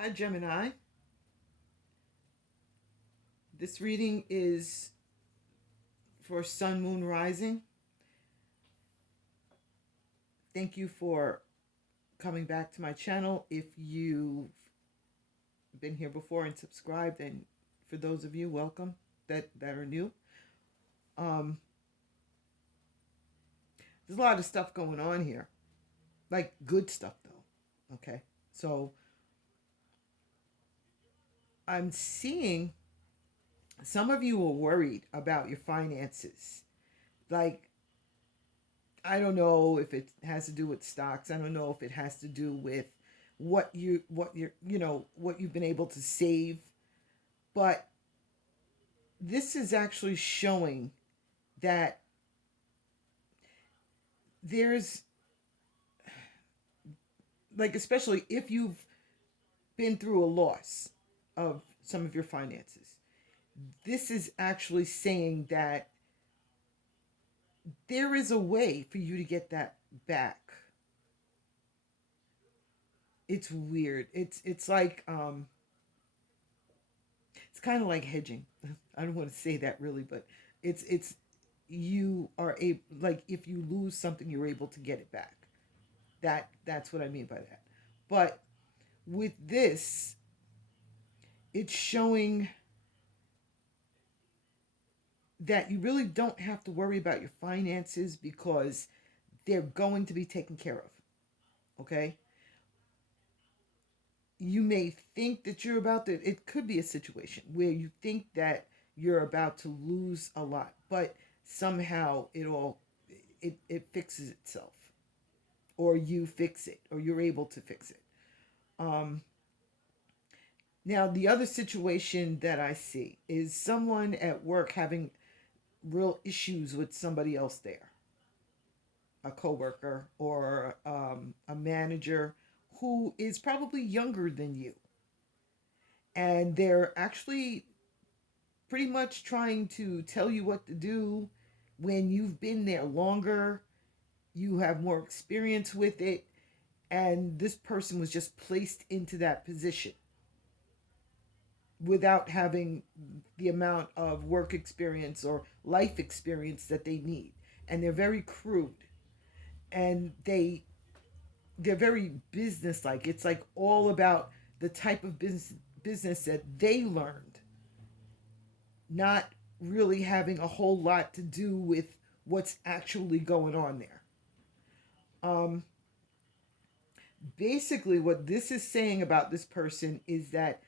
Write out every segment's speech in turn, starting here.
Hi, Gemini. This reading is for Sun, Moon, Rising. Thank you for coming back to my channel. If you've been here before and subscribed, and for those of you, welcome that are new. Um, there's a lot of stuff going on here, like good stuff though. Okay, so I'm seeing some of you are worried about your finances. Like, I don't know if it has to do with stocks. I don't know if it has to do with what you've been able to save, but this is actually showing that there's, like, especially if you've been through a loss of some of your finances, this is actually saying that there is a way for you to get that back. It's weird. It's like it's kind of like hedging. I don't want to say that really, but it's you are a like, if you lose something, you're able to get it back. That's what I mean by that. But with this, it's showing that you really don't have to worry about your finances because they're going to be taken care of. Okay? You may think that you're about to, it could be a situation where you think that you're about to lose a lot, but somehow it fixes itself, or you fix it, or you're able to fix it. um Now, the other situation that I see is someone at work having real issues with somebody else there, a coworker or a manager who is probably younger than you, and they're actually pretty much trying to tell you what to do when you've been there longer, you have more experience with it, and this person was just placed into that position without having the amount of work experience or life experience that they need. And they're very crude, and they're very business-like. It's like all about the type of business that they learned, not really having a whole lot to do with what's actually going on there. Um, Basically, what this is saying about this person is that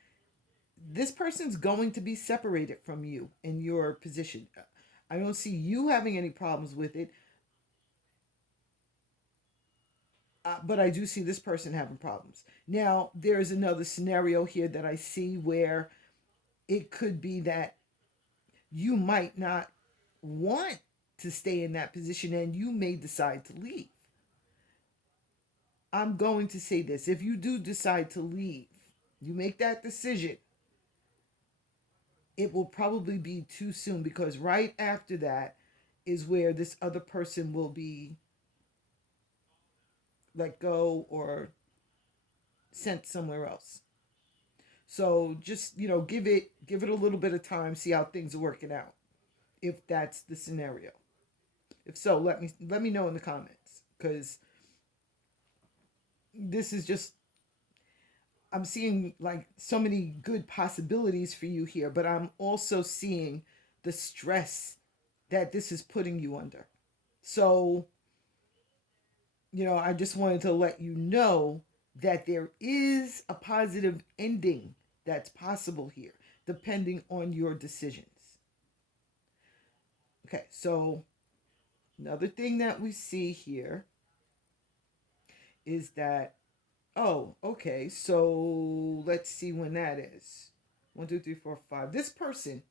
this person's going to be separated from you in your position. I don't see you having any problems with it, but I do see this person having problems. Now, there's another scenario here that I see where it could be that you might not want to stay in that position and you may decide to leave. I'm going to say this: if you do decide to leave, you make that decision, it will probably be too soon, because right after that is where this other person will be let go or sent somewhere else. So just, give it a little bit of time, see how things are working out, if that's the scenario. If so, let me know in the comments, because this is just, I'm seeing like so many good possibilities for you here, but I'm also seeing the stress that this is putting you under. So, I just wanted to let you know that there is a positive ending that's possible here, depending on your decisions. Okay, so another thing that we see here is that, oh, okay, so let's see when that is. 1, 2, 3, 4, 5. This person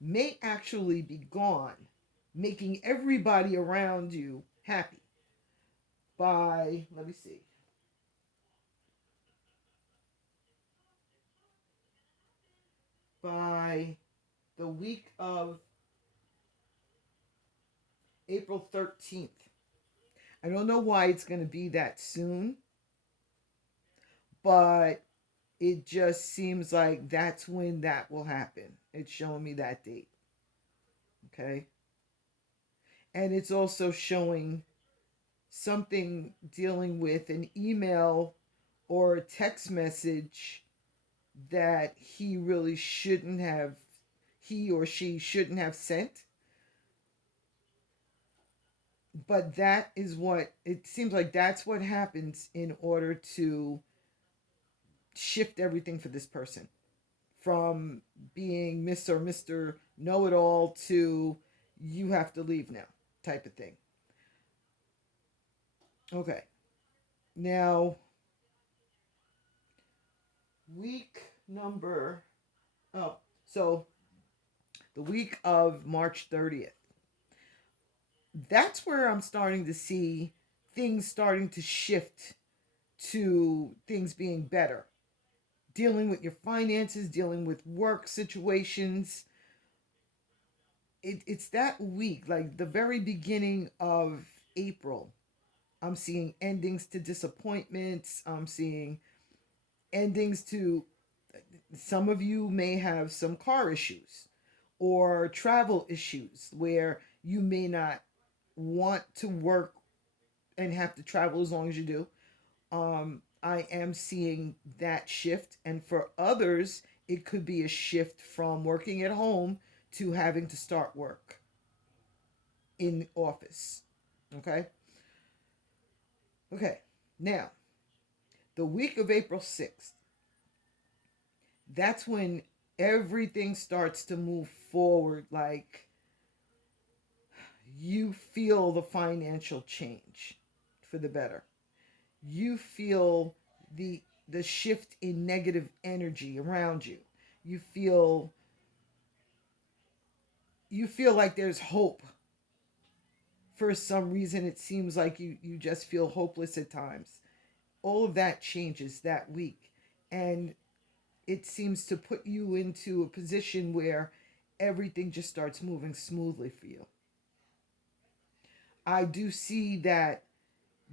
may actually be gone, making everybody around you happy by, let me see, by the week of April 13th. I don't know why it's going to be that soon, but It just seems like that's when that will happen. It's showing me that date. Okay. And it's also showing something dealing with an email or a text message that he or she shouldn't have sent. But that is what it seems like, that's what happens in order to shift everything for this person from being Miss or Mr. Know It All to you have to leave now type of thing. Okay. Now, week number, oh, so the week of March 30th, that's where I'm starting to see things starting to shift to things being better. Dealing with your finances, dealing with work situations. It's that week, like the very beginning of April. I'm seeing endings to disappointments. I'm seeing endings to, some of you may have some car issues or travel issues where you may not want to work and have to travel as long as you do. I am seeing that shift. And for others, it could be a shift from working at home to having to start work in the office. Okay. Okay. Now, the week of April 6th, that's when everything starts to move forward. Like you feel the financial change for the better. You feel the shift in negative energy around you. You feel you feel like there's hope. For some reason it seems like you just feel hopeless at times. All of that changes that week, and it seems to put you into a position where everything just starts moving smoothly for you. I do see that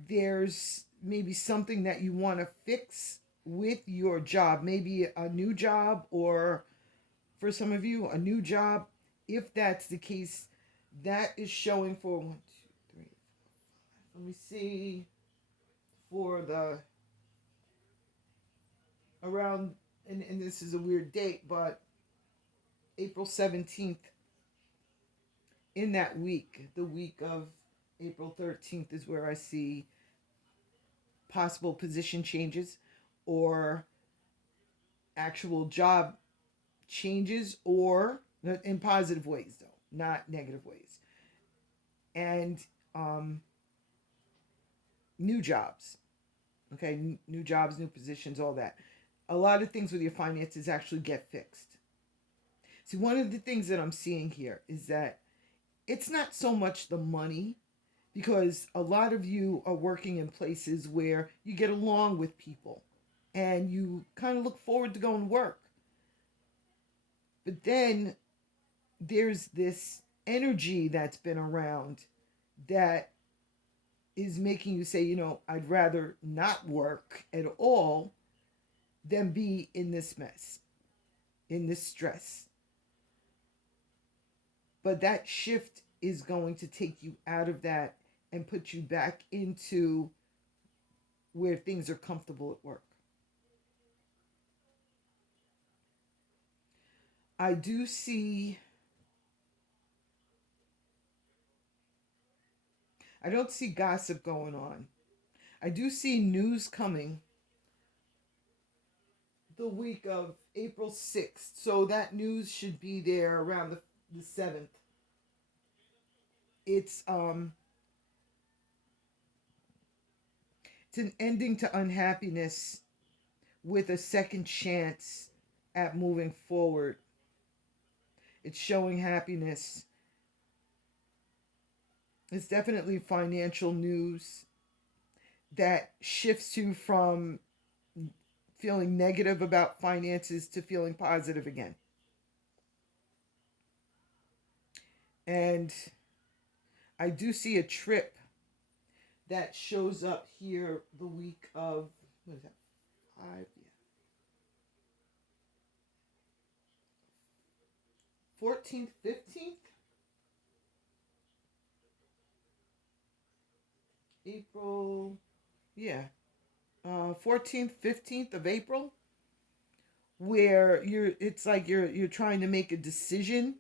there's maybe something that you want to fix with your job, maybe a new job, or for some of you, a new job. If that's the case, that is showing for one, two, three. Let me see. For the around, and this is a weird date, but April 17th, in that week, the week of April 13th, is where I see possible position changes or actual job changes, or in positive ways, though, not negative ways. And um, new jobs. Okay, new jobs, new positions, all that. A lot of things with your finances actually get fixed. See, one of the things that I'm seeing here is that it's not so much the money, because a lot of you are working in places where you get along with people and you kind of look forward to going to work. But then there's this energy that's been around that is making you say, I'd rather not work at all than be in this mess, in this stress. But that shift is going to take you out of that and put you back into where things are comfortable at work. I do see, I don't see gossip going on. I do see news coming the week of April 6th. So that news should be there around the 7th. It's it's an ending to unhappiness with a second chance at moving forward. It's showing happiness. It's definitely financial news that shifts you from feeling negative about finances to feeling positive again. And I do see a trip that shows up here the week of, what is that, 5? Yeah. 14th, 15th, April, yeah, 14th, 15th of April, where it's like you're trying to make a decision.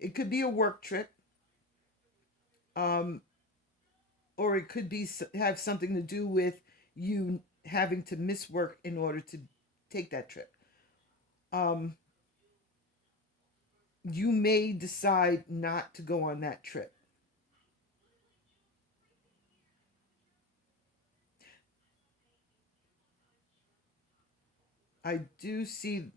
It could be a work trip, um, or it could be have something to do with you having to miss work in order to take that trip. Um, you may decide not to go on that trip. I do see,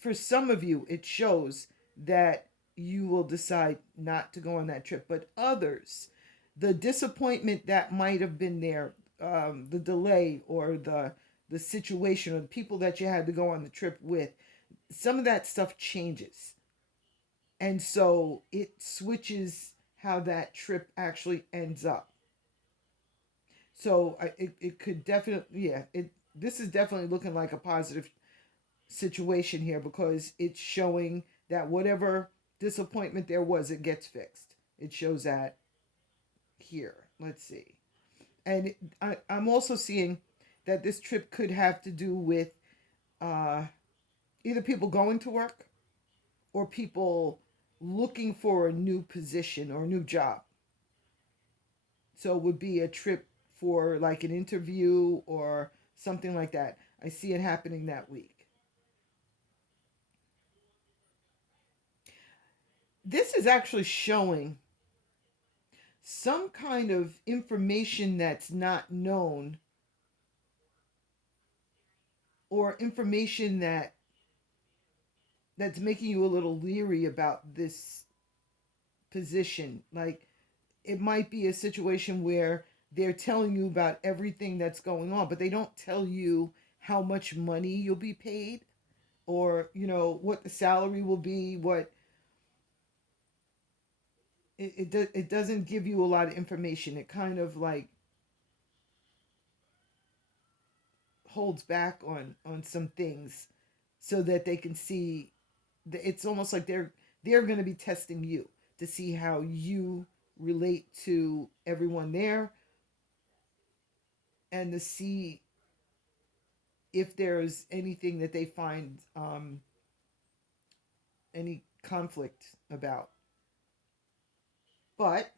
for some of you, it shows that you will decide not to go on that trip, but others, the disappointment that might have been there, the delay or the situation or the people that you had to go on the trip with, some of that stuff changes, and so it switches how that trip actually ends up. So it could definitely, yeah, it this is definitely looking like a positive situation here because it's showing that whatever disappointment there was, it gets fixed. It shows that here. Let's see. And I'm also seeing that this trip could have to do with uh, either people going to work or people looking for a new position or a new job. So it would be a trip for like an interview or something like that. I see it happening that week. This is actually showing some kind of information that's not known or information that's making you a little leery about this position. Like it might be a situation where they're telling you about everything that's going on, but they don't tell you how much money you'll be paid or, what the salary will be, what it doesn't give you a lot of information. It kind of like holds back on some things so that they can see. It's almost like they're going to be testing you to see how you relate to everyone there and to see if there's anything that they find any conflict about. But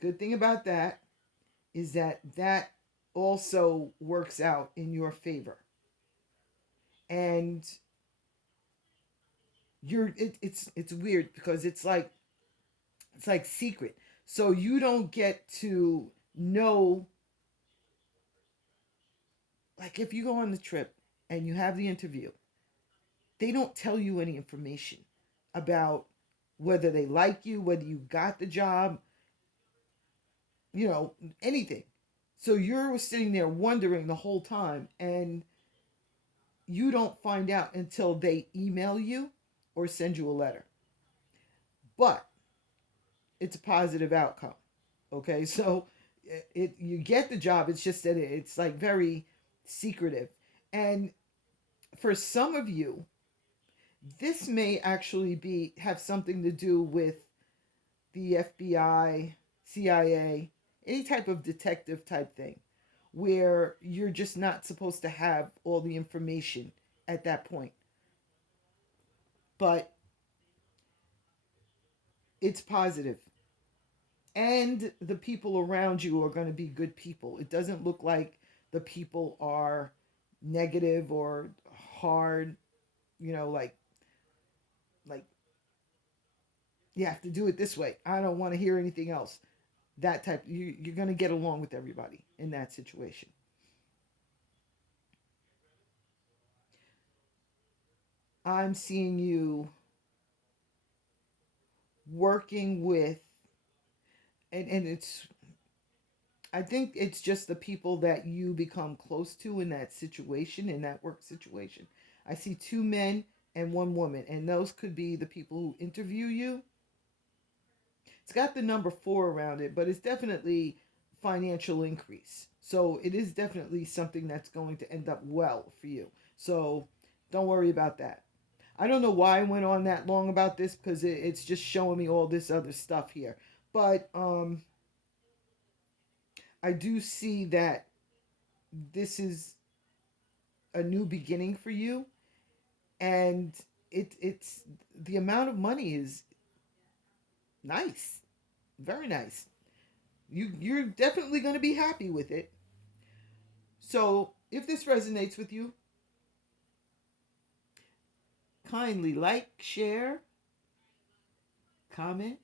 good thing about that is that also works out in your favor, and it's weird because it's like secret, so you don't get to know. Like if you go on the trip and you have the interview, they don't tell you any information about whether they like you, whether you got the job, anything. So you're sitting there wondering the whole time, and you don't find out until they email you or send you a letter. But it's a positive outcome. Okay, so you get the job. It's just that it's like very secretive, and for some of you, this may actually be have something to do with the FBI, CIA, any type of detective type thing, where you're just not supposed to have all the information at that point. But it's positive, and the people around you are going to be good people. It doesn't look like the people are negative or hard, like you have to do it this way. I don't want to hear anything else. That type, you're going to get along with everybody in that situation. I'm seeing you working with, and it's, I think it's just the people that you become close to in that situation, in that work situation. I see two men and one woman, and those could be the people who interview you. It's got the number four around it, but it's definitely financial increase. So it is definitely something that's going to end up well for you. So don't worry about that. I don't know why I went on that long about this because it's just showing me all this other stuff here. But I do see that this is a new beginning for you, and it's the amount of money is nice, very nice. You're definitely going to be happy with it. So if this resonates with you, kindly like, share, comment,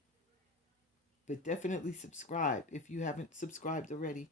but definitely subscribe if you haven't subscribed already.